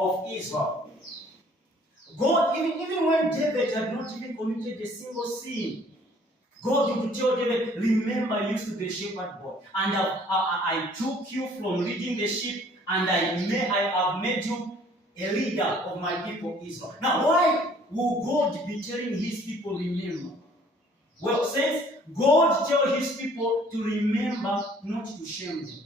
of Israel. God, even when David had not even committed a single sin, God would tell David, remember, you used to be a shepherd boy, and I took you from leading the sheep, and I have made you a leader of my people Israel. Now, why will God be telling his people remember? Well, since God tells his people to remember, not to shame them.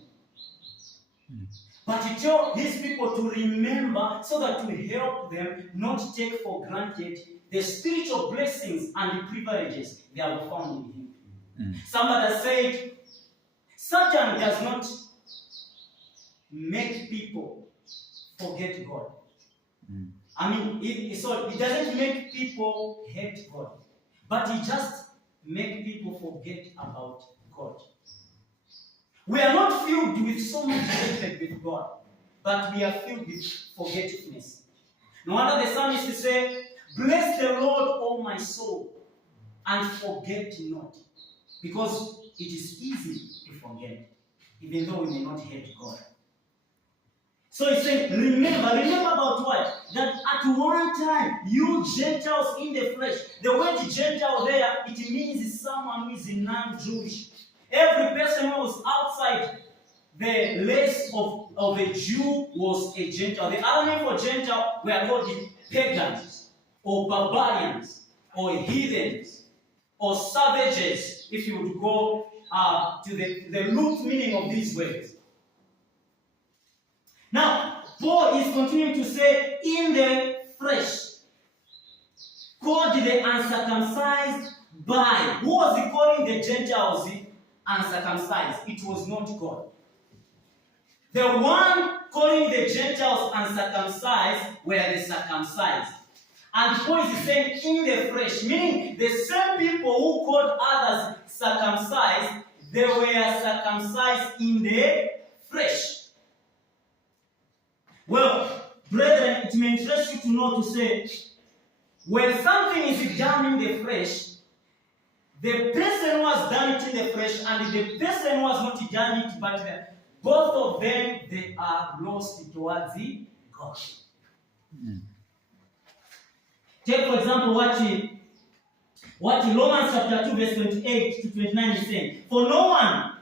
But he tells his people to remember so that we help them not take for granted the spiritual blessings and the privileges they have found in him. Somebody has said, Satan does not make people forget God. I mean, it doesn't make people hate God, but it just makes people forget about God. We are not filled with so much hatred with God, but we are filled with forgetfulness. No wonder the psalmist say, bless the Lord, O my soul, and forget not. Because it is easy to forget, even though we may not hate God. So he said, remember about what? That at one time, you Gentiles in the flesh, the word Gentile there, it means someone who is non-Jewish. Every person who was outside the race of a Jew was a Gentile. The other name for Gentile were called pagans, or barbarians, or heathens, or savages, if you would go to the root meaning of these words. Now, Paul is continuing to say, in the flesh, called the uncircumcised by. Who was he calling the Gentiles uncircumcised? It was not God. The one calling the Gentiles uncircumcised were the circumcised. And Paul is saying, in the flesh, meaning the same people who called others circumcised, they were circumcised in the flesh. Well, brethren, it may interest you to know to say, when something is done in the flesh, the person who has done it in the flesh and the person who has not done it, but both of them, they are lost towards the God. Take, for example, what Romans chapter 2, verse 28 to 29 is saying. For no one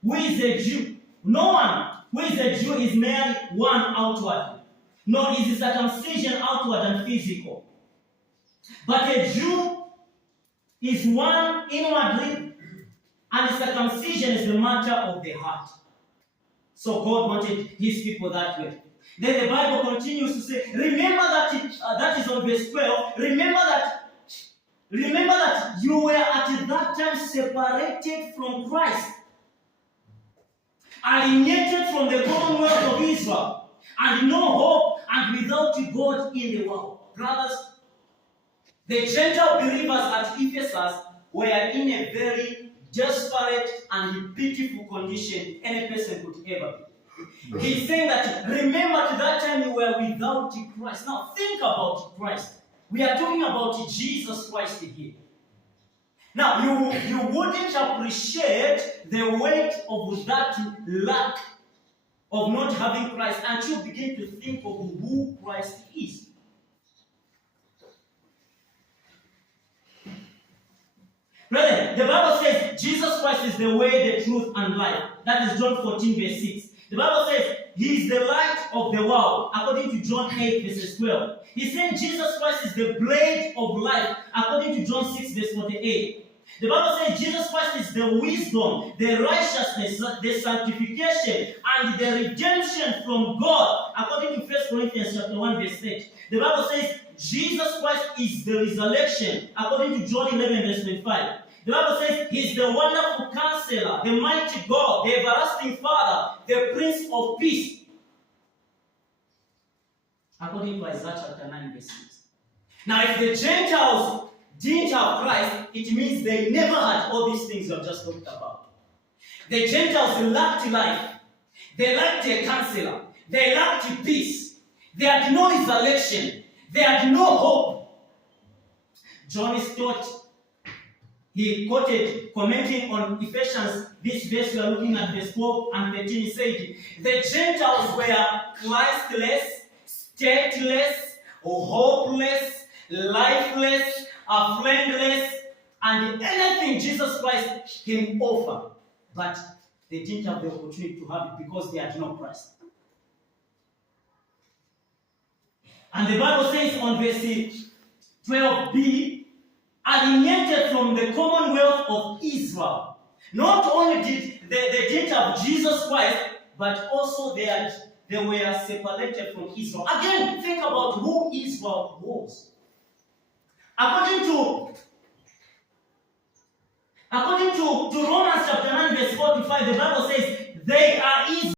who is a Jew is merely one outwardly, nor is the circumcision outward and physical. But a Jew is one inwardly, and the circumcision is the matter of the heart. So God wanted his people that way. Then the Bible continues to say, remember that is on verse 12, remember that you were at that time separated from Christ, alienated from the commonwealth of Israel, and no hope and without God in the world. Brothers, the Gentile believers at Ephesus were in a very desperate and pitiful condition any person could ever be. He's saying that, remember at that time you were without Christ. Now think about Christ. We are talking about Jesus Christ here. Now, you wouldn't appreciate the weight of that lack of not having Christ until you begin to think of who Christ is. Brother, the Bible says Jesus Christ is the way, the truth, and life. That is John 14, verse 6. The Bible says he is the light of the world, according to John 8, verse 12. He said Jesus Christ is the bread of life, according to John 6, verse 48. The Bible says Jesus Christ is the wisdom, the righteousness, the sanctification, and the redemption from God, according to 1 Corinthians chapter 1, verse 8. The Bible says Jesus Christ is the resurrection, according to John 11, verse 25. The Bible says he is the wonderful counselor, the mighty God, the everlasting Father, the Prince of Peace, according to Isaiah chapter 9, verse 6. Now, if the Gentiles didn't have Christ, it means they never had all these things I've just talked about. The Gentiles lacked life. They lacked a counselor. They lacked peace. They had no resurrection. They had no hope. John Stott, he quoted, commenting on Ephesians, this verse we are looking at, verse 12 and 13, he said, the Gentiles were Christless, stateless, hopeless, lifeless, friendless, and anything Jesus Christ can offer. But they didn't have the opportunity to have it because they had no Christ. And the Bible says on verse 12b, alienated from the commonwealth of Israel. Not only did they didn't have Jesus Christ, but also they were separated from Israel. Again, think about who Israel was. According to Romans chapter 9, verse 45, the Bible says they are Israel.